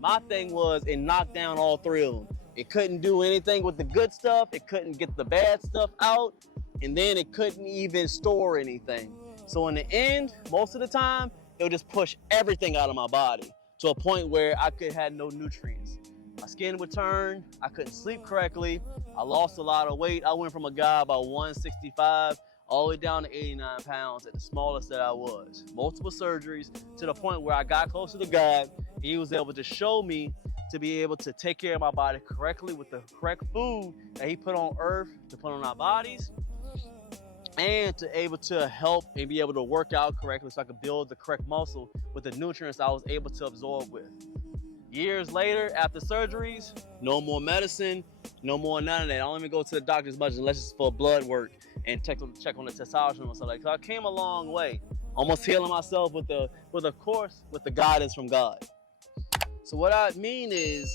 My thing was it knocked down all three of them. It couldn't do anything with the good stuff. It couldn't get the bad stuff out. And then it couldn't even store anything. So in the end, most of the time, it would just push everything out of my body to a point where I could have no nutrients. My skin would turn. I couldn't sleep correctly. I lost a lot of weight. I went from a guy about 165 all the way down to 89 pounds at the smallest that I was. Multiple surgeries to the point where I got closer to God. He was able to show me to be able to take care of my body correctly with the correct food that he put on earth to put on our bodies, and to able to help and be able to work out correctly so I could build the correct muscle with the nutrients I was able to absorb with. Years later, after surgeries, no more medicine, no more none of that. I don't even go to the doctor as much unless it's for blood work and check on the testosterone and stuff like that. So I came a long way, almost healing myself with the guidance from God. So what I mean is,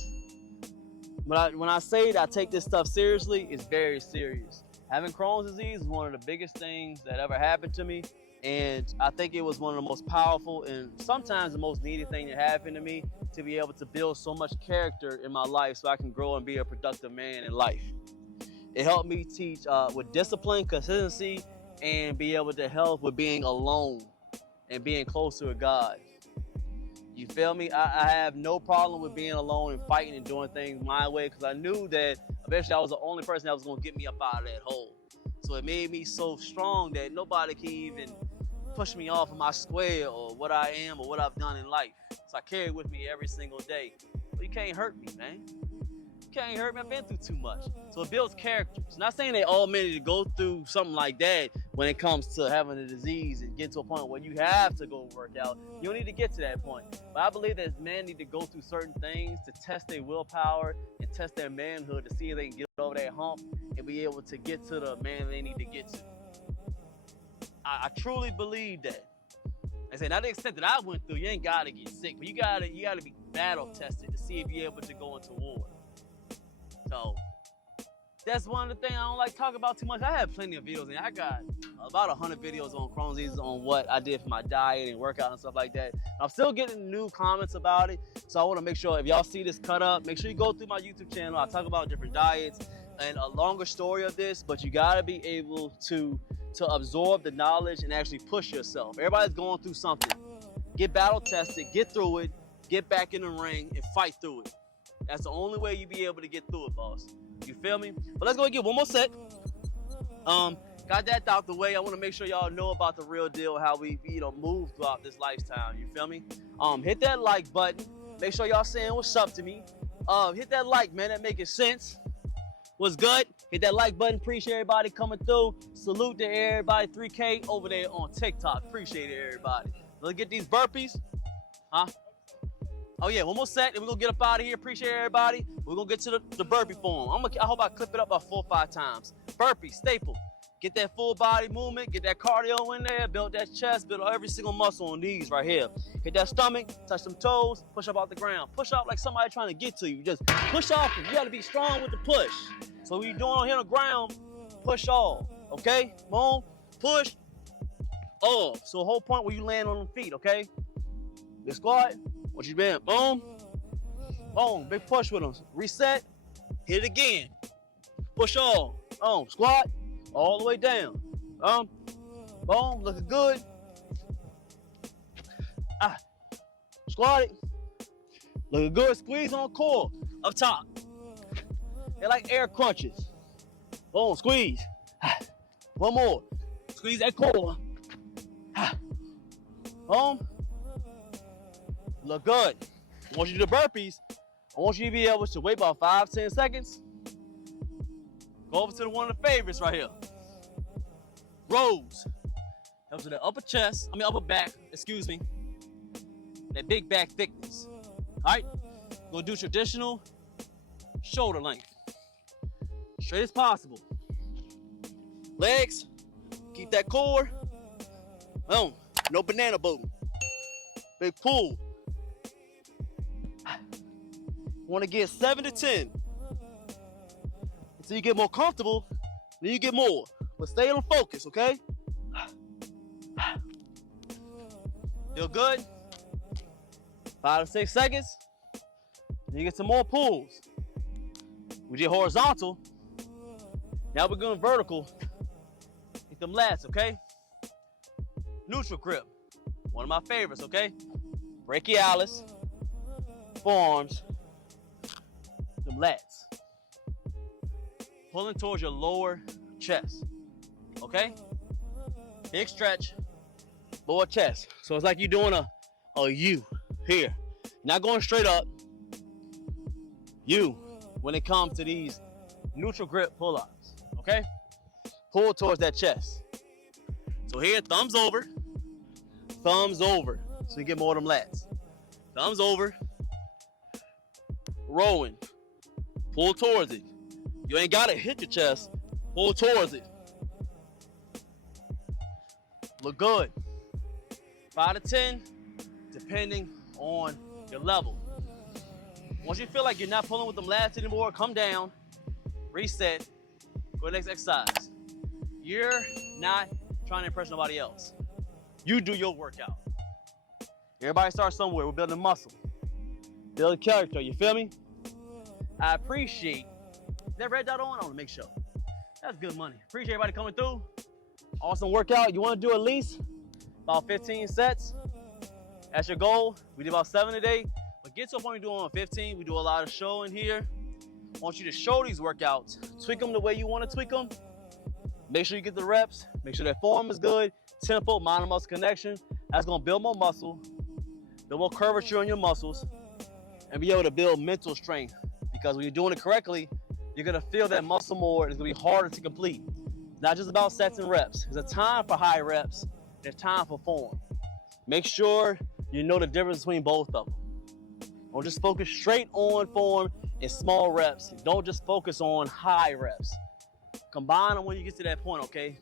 when I say that I take this stuff seriously, it's very serious. Having Crohn's disease is one of the biggest things that ever happened to me. And I think it was one of the most powerful and sometimes the most needed thing that happened to me, to be able to build so much character in my life so I can grow and be a productive man in life. It helped me teach with discipline, consistency, and be able to help with being alone and being closer to God. You feel me? I have no problem with being alone and fighting and doing things my way, because I knew that eventually I was the only person that was going to get me up out of that hole. So it made me so strong that nobody can even push me off of my square or what I am or what I've done in life. So I carry it with me every single day. But you can't hurt me, man. You can't hurt me. I've been through too much. So it builds character. It's not saying that all men need to go through something like that when it comes to having a disease and get to a point where you have to go work out. You don't need to get to that point. But I believe that men need to go through certain things to test their willpower and test their manhood to see if they can get over that hump and be able to get to the man they need to get to. I truly believe that. I say, not the extent that I went through, you ain't gotta get sick, but you gotta be battle tested to see if you're able to go into war. So that's one of the things I don't like talking about too much. I have plenty of videos, and I got about 100 videos on Crohn's disease, on what I did for my diet and workout and stuff like that. I'm still getting new comments about it, so I want to make sure if y'all see this cut up, make sure you go through my YouTube channel. I talk about different diets and a longer story of this, but you gotta be able to absorb the knowledge and actually push yourself. Everybody's going through something. Get battle tested, get through it, get back in the ring and fight through it. That's the only way you be able to get through it, boss. You feel me? But let's go and get one more set. Got that out the way. I want to make sure y'all know about the real deal, how we move throughout this lifestyle. You feel me? Hit that like button. Make sure y'all saying what's up to me. Hit that like, man. That making sense. What's good? Hit that like button. Appreciate everybody coming through. Salute to everybody. 3K over there on TikTok. Appreciate it, everybody. Let's get these burpees. Huh? Oh yeah, one more set and we're gonna get up out of here. Appreciate everybody. We're gonna get to the burpee form. I hope I clip it up about 4 or 5 times. Burpee, staple. Get that full body movement, get that cardio in there, build that chest, build every single muscle on these right here. Hit that stomach, touch them toes, push up off the ground. Push up like somebody trying to get to you. Just push off. You gotta be strong with the push. So when you're doing on here on the ground, push off, okay? Boom, push, off. So the whole point where you land on them feet, okay? Good squat, what you been, boom, boom, big push with them. Reset, hit it again. Push off, boom, squat, all the way down. Boom, looking good. Squat it, looking good, squeeze on core, up top. They're like air crunches. Boom, squeeze. One more. Squeeze that core. Boom. Look good. I want you to do the burpees. I want you to be able to wait about 5-10 seconds. Go over to one of the favorites right here. Rows. Helps with the upper back, excuse me. That big back thickness. All right. We're gonna do traditional shoulder length. Straight as possible. Legs, keep that core. Boom. No banana boat. Big pull. Want to get 7 to 10. Until you get more comfortable, then you get more. But stay on focus, okay? Feel good? 5 to 6 seconds. Then you get some more pulls. We did horizontal. Now we're going vertical. Hit them lats, okay? Neutral grip. One of my favorites, okay? Brachialis, forearms, them lats. Pulling towards your lower chest, okay? Big stretch, lower chest. So it's like you're doing a U here. Not going straight up. U when it comes to these neutral grip pull-ups, okay? Pull towards that chest. So here, thumbs over, so you get more of them lats. Thumbs over, rowing, pull towards it. You ain't gotta hit your chest, pull towards it. Look good. 5 to 10, depending on your level. Once you feel like you're not pulling with them lats anymore, come down, reset, go to the next exercise. You're not trying to impress nobody else. You do your workout. Everybody starts somewhere. We're building muscle, building character. You feel me? I appreciate that red dot on. I want to make sure. That's good money. Appreciate everybody coming through. Awesome workout. You want to do at least about 15 sets. That's your goal. We did about 7 today. But get to a point we do on 15. We do a lot of showing here. I want you to show these workouts. Tweak them the way you want to tweak them. Make sure you get the reps. Make sure that form is good. Tempo, mind and muscle connection. That's going to build more muscle, build more curvature in your muscles, and be able to build mental strength. Because when you're doing it correctly, you're going to feel that muscle more. It's going to be harder to complete. It's not just about sets and reps. There's a time for high reps. There's time for form. Make sure you know the difference between both of them. Don't just focus straight on form and small reps. Don't just focus on high reps. Combine them when you get to that point, okay?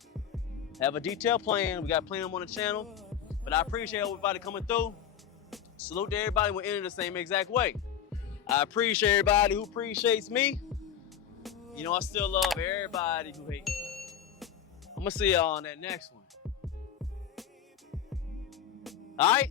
Have a detailed plan. We got a plan on the channel. But I appreciate everybody coming through. Salute to everybody. We're ending the same exact way. I appreciate everybody who appreciates me. You know, I still love everybody who hates me. I'm going to see y'all on that next one. All right?